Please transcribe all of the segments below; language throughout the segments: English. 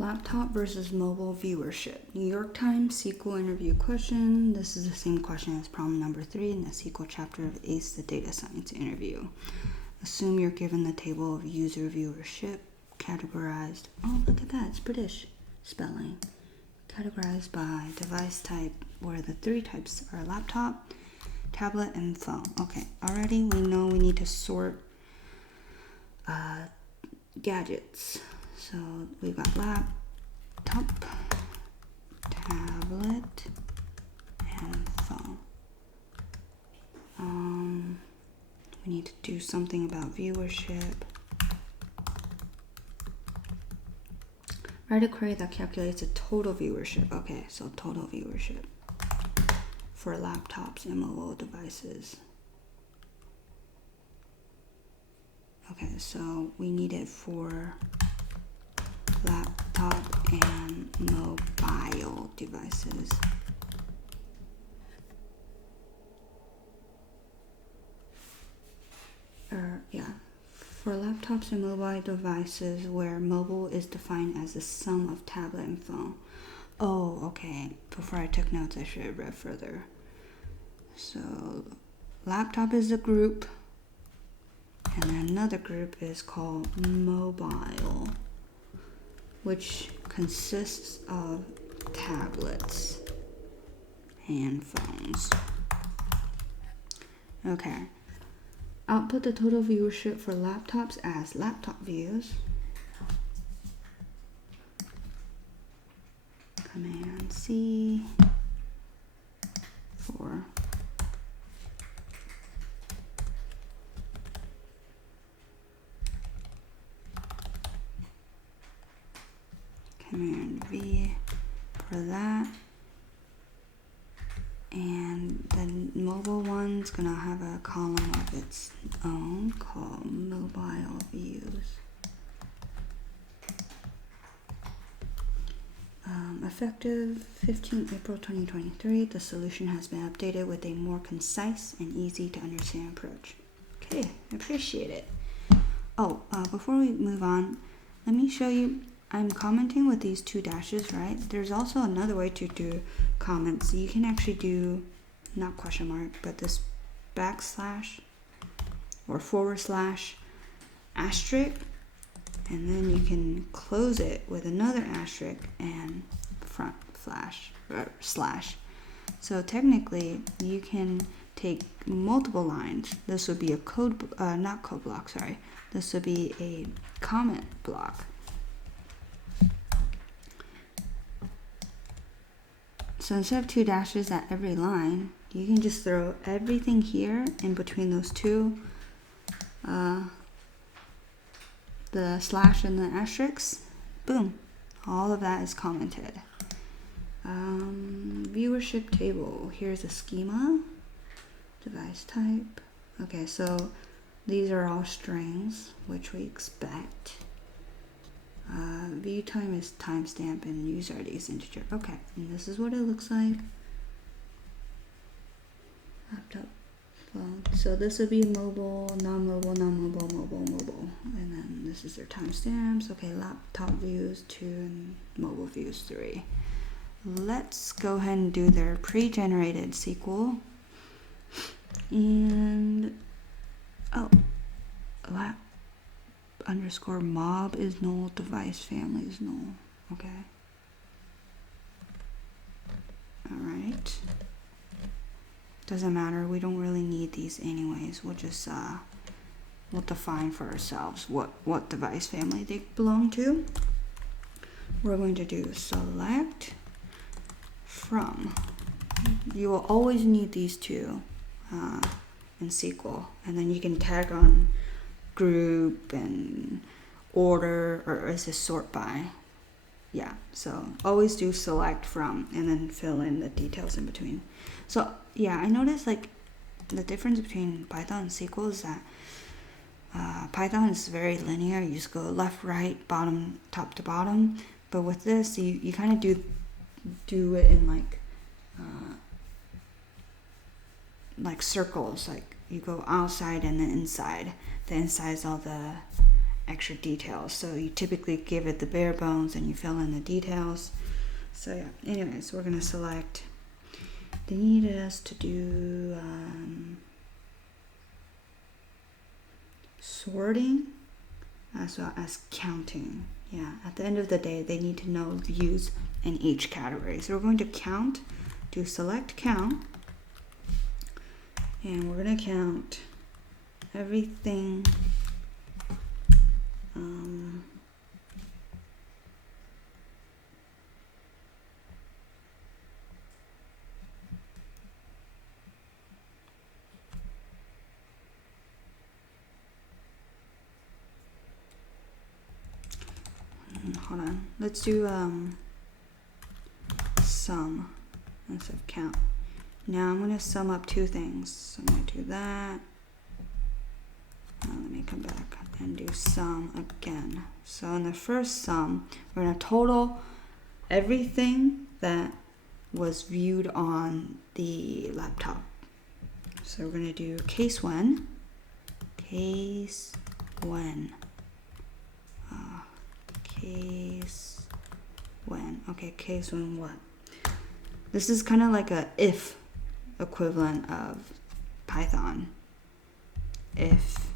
Laptop versus mobile viewership. New York Times SQL interview question. This is the same question as problem number 3 in the SQL chapter of ACE, the data science interview. Assume you're given the table of user viewership categorized. Oh, look at that. It's British spelling. Categorized by device type, where the 3 types are laptop, tablet, and phone. Okay, already we know we need to sort gadgets. So we've got laptop, tablet, and phone. We need to do something about viewership. Write a query that calculates the total viewership. Okay, so total viewership for laptops and mobile devices. Okay, so we need it for laptop and mobile devices. For laptops and mobile devices where mobile is defined as the sum of tablet and phone. Oh, okay. Before I took notes, I should have read further. So, laptop is a group, and then another group is called mobile, which consists of tablets and phones. Okay. Output the total viewership for laptops as laptop views. Command C for Command V for that. And the mobile one's gonna have a column of its own called mobile views. Effective 15 April 2023, the solution has been updated with a more concise and easy to understand approach. Okay, I appreciate it. Oh, before we move on, let me show you. I'm commenting with these 2 dashes, right? There's also another way to do comments. You can actually do, not question mark, but this backslash or / asterisk, and then you can close it with another asterisk and front slash. So technically, you can take multiple lines. This would be a not code block, sorry. This would be a comment block. So instead of 2 dashes at every line, you can just throw everything here in between those 2, the slash and the asterisks. Boom, all of that is commented. Viewership table. Here's a schema. Device type. Okay, so these are all strings, which we expect. View time is timestamp and user ID is integer. Okay, and this is what it looks like. Laptop, phone. So this would be mobile, non-mobile, non-mobile, mobile. And then this is their timestamps. Okay, laptop views 2 and mobile views 3. Let's go ahead and do their pre-generated SQL. And, _mob is null, device family is null. Okay. Alright. Doesn't matter, we don't really need these anyways. We'll just we'll define for ourselves what device family they belong to. We're going to do select from. You will always need these 2 in SQL, and then you can tag on group and order, or is this sort by? Yeah, so always do select from and then fill in the details in between. So yeah, I noticed like the difference between Python and SQL is that Python is very linear. You just go left, right, bottom, top to bottom. But with this, you kind of do it in like circles. Like you go outside and then inside. The inside is all the extra details. So you typically give it the bare bones and you fill in the details. So yeah, anyways, we're gonna select, they need us to do sorting as well as counting. Yeah, at the end of the day, they need to know views in each category. So we're going to count, do select count, and we're gonna count everything. Hold on, let's do sum instead of count. Now I'm going to sum up two things. So I'm going to do that. Let me come back and do sum again. So in the first sum, we're going to total everything that was viewed on the laptop. So we're going to do case when. Case when. Case when. Okay, case when what? This is kind of like a if equivalent of Python. If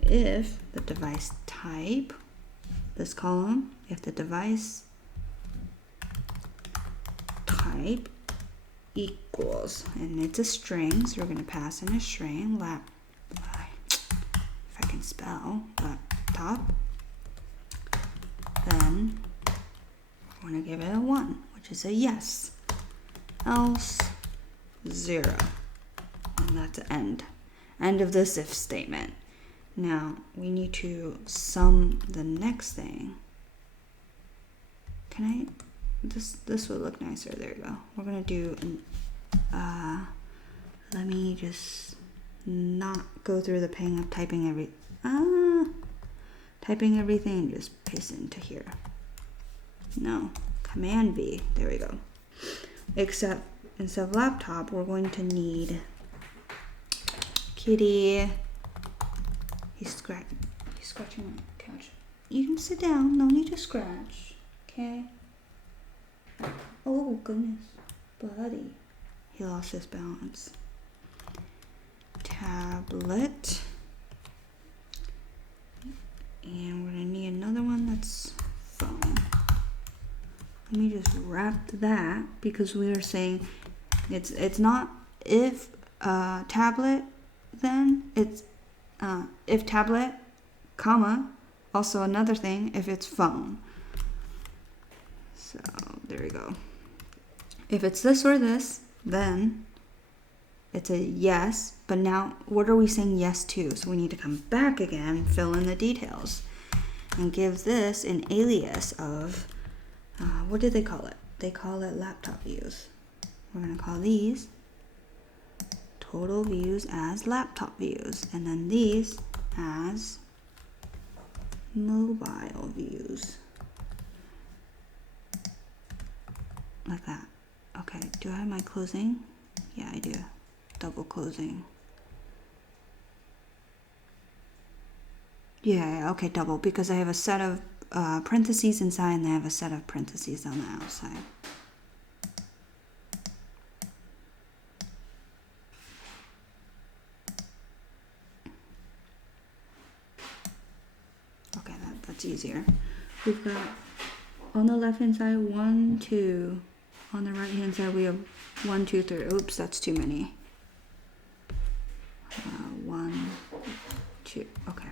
the device type, this column, if the device type equals, and it's a string, so we're going to pass in a string, if I can spell, laptop, then we're going to give it a 1, which is a yes, else 0, and that's end of this if statement. Now we need to sum the next thing. Can I, this would look nicer, there you go. We're going to do an, let me just not go through the pain of typing everything and just paste it into here. No, Command V, there we go. Except instead of laptop, we're going to need kitty. He's scratching on the couch. You can sit down, no need to scratch, okay? Oh goodness, buddy. He lost his balance. Tablet. And we're gonna need another one that's phone. Let me just wrap that because we are saying it's not if tablet, then it's if tablet, comma, also another thing if it's phone. So there we go. If it's this or this, then it's a yes, but now what are we saying yes to? So we need to come back again, fill in the details, and give this an alias of, what do they call it? They call it laptop views. We're going to call these total views as laptop views, and then these as mobile views. Like that. Okay, do I have my closing? Yeah, I do. Double closing. Yeah, okay, double, because I have a set of parentheses inside and I have a set of parentheses on the outside. Okay, that's easier. We've got on the left hand side 1, 2. On the right hand side we have 1, 2, 3. Oops, that's too many. 1, 2. Okay.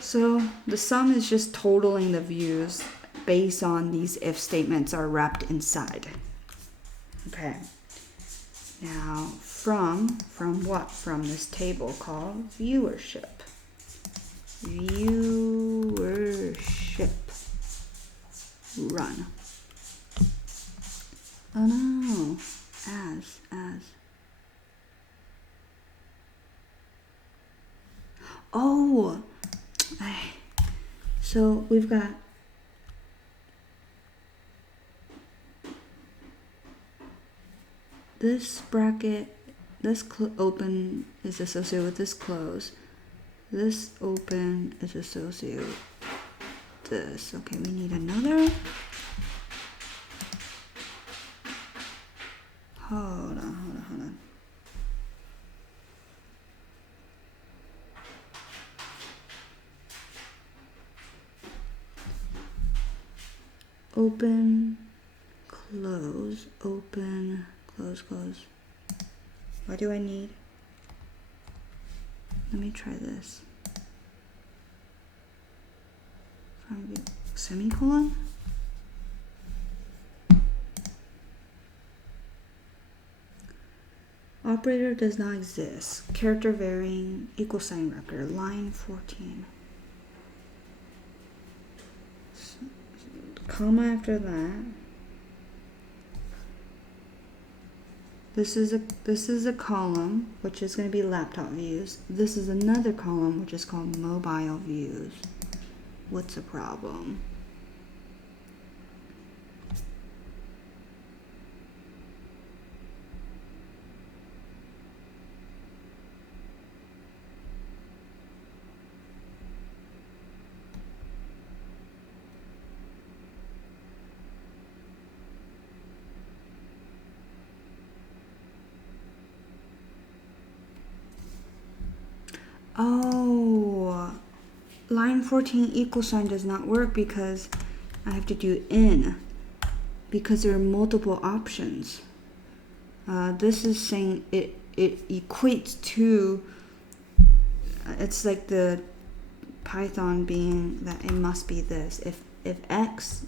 So the sum is just totaling the views based on these if statements are wrapped inside. Okay. Now from what? From this table called viewership. Viewership. Run. Oh no. As. Oh. So we've got this bracket, this open is associated with this close. This open is associated with this. Okay, we need another. Hold on. Open, close, open, close, close. What do I need? Let me try this. Semicolon? Operator does not exist. Character varying, equal sign record, line 14. Comma after that. This is a column, which is going to be laptop views. This is another column, which is called mobile views. What's the problem? Oh, line 14 equal sign does not work because I have to do in, because there are multiple options. This is saying it equates to, it's like the Python being that it must be this. If x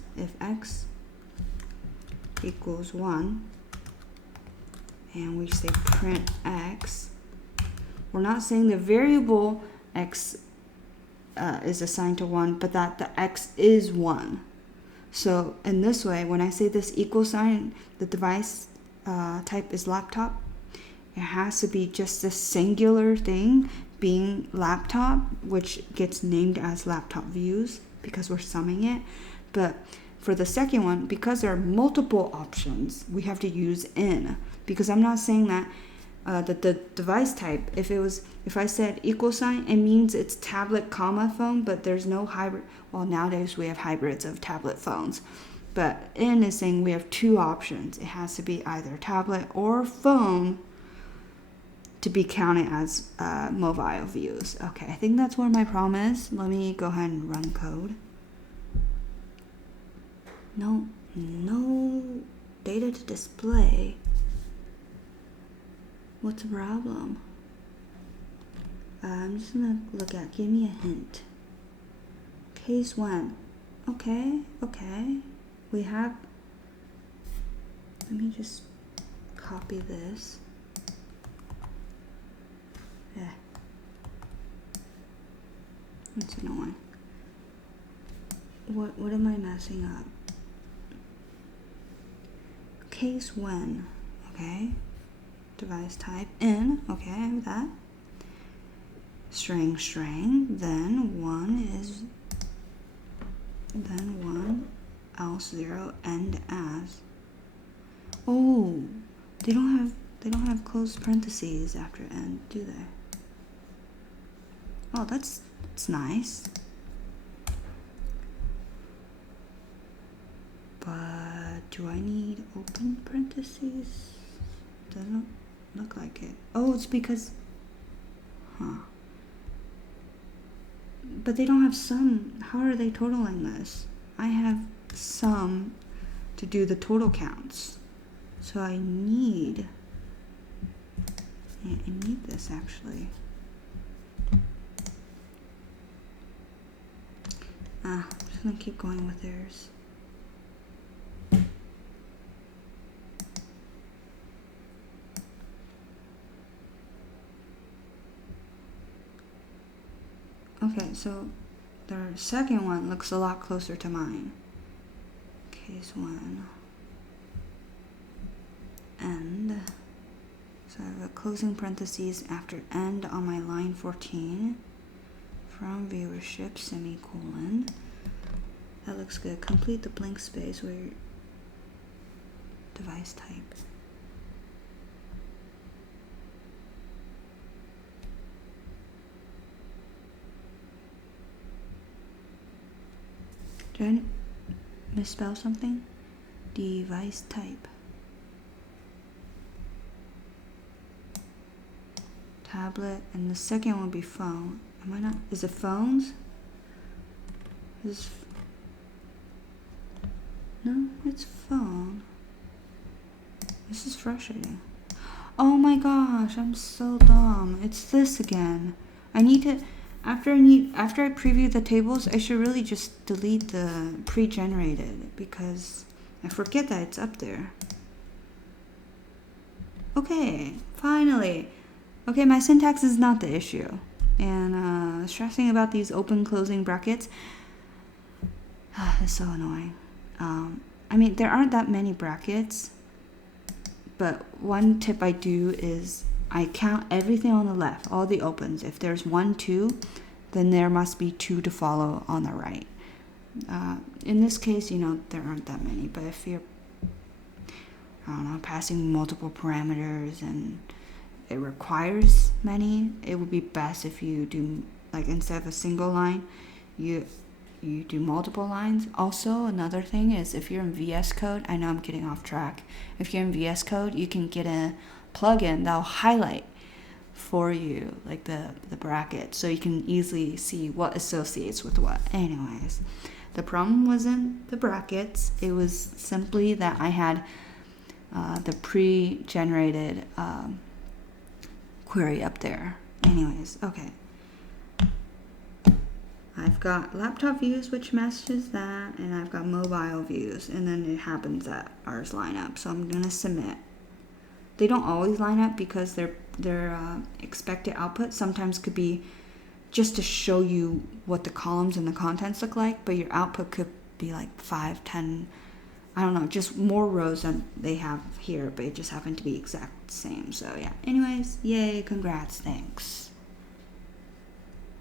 equals 1, and we say print x, we're not saying the variable x is assigned to 1, but that the x is 1. So in this way, when I say this equal sign, the device type is laptop, it has to be just a singular thing being laptop, which gets named as laptop views because we're summing it. But for the second one, because there are multiple options, we have to use in, because I'm not saying that the device type, if I said equal sign, it means it's tablet comma phone, but there's no hybrid. Well, nowadays we have hybrids of tablet phones, but in is saying we have two options. It has to be either tablet or phone to be counted as mobile views. Okay, I think that's where my problem is. Let me go ahead and run code. No data to display. What's the problem? I'm just gonna look at, give me a hint. Case 1. Okay. We have, let me just copy this. Yeah. That's annoying. What am I messing up? Case 1, okay. Device type in, okay, I have that. String, then 1, else 0, end as. Oh, they don't have closed parentheses after end, do they? Oh, that's nice. But do I need open parentheses? Doesn't look like it. Oh, it's because, but they don't have sum. How are they totaling this? I have sum to do the total counts. So I need this actually. I'm just gonna keep going with theirs. Okay, so their second one looks a lot closer to mine. Case 1. End. So I have a closing parentheses after end on my line 14. From viewership, semicolon. That looks good. Complete the blank space where your device type. Did I misspell something? Device type. Tablet, and the second one would be phone. Am I not? Is it phones? No, it's phone. This is frustrating. Oh my gosh, I'm so dumb. It's this again. I need to, after I preview the tables, I should really just delete the pre-generated because I forget that it's up there. Okay, finally. Okay, my syntax is not the issue. And stressing about these open closing brackets is so annoying. I mean, there aren't that many brackets, but one tip I do is I count everything on the left, all the opens. If there's 1, 2, then there must be 2 to follow on the right. In this case, there aren't that many, but if you're, I don't know, passing multiple parameters and it requires many, it would be best if you do, like, instead of a single line, you do multiple lines. Also, another thing is if you're in VS Code, I know I'm getting off track. If you're in VS Code, you can get a plugin that'll highlight for you, like the bracket, so you can easily see what associates with what. Anyways, the problem wasn't the brackets. It was simply that I had the pre-generated query up there. Anyways, okay. I've got laptop views, which matches that, and I've got mobile views, and then it happens that ours line up. So I'm gonna submit. They don't always line up because their expected output sometimes could be just to show you what the columns and the contents look like, but your output could be like 5, 10, I don't know, just more rows than they have here, but it just happened to be exact same. So yeah. Anyways, yay, congrats, thanks.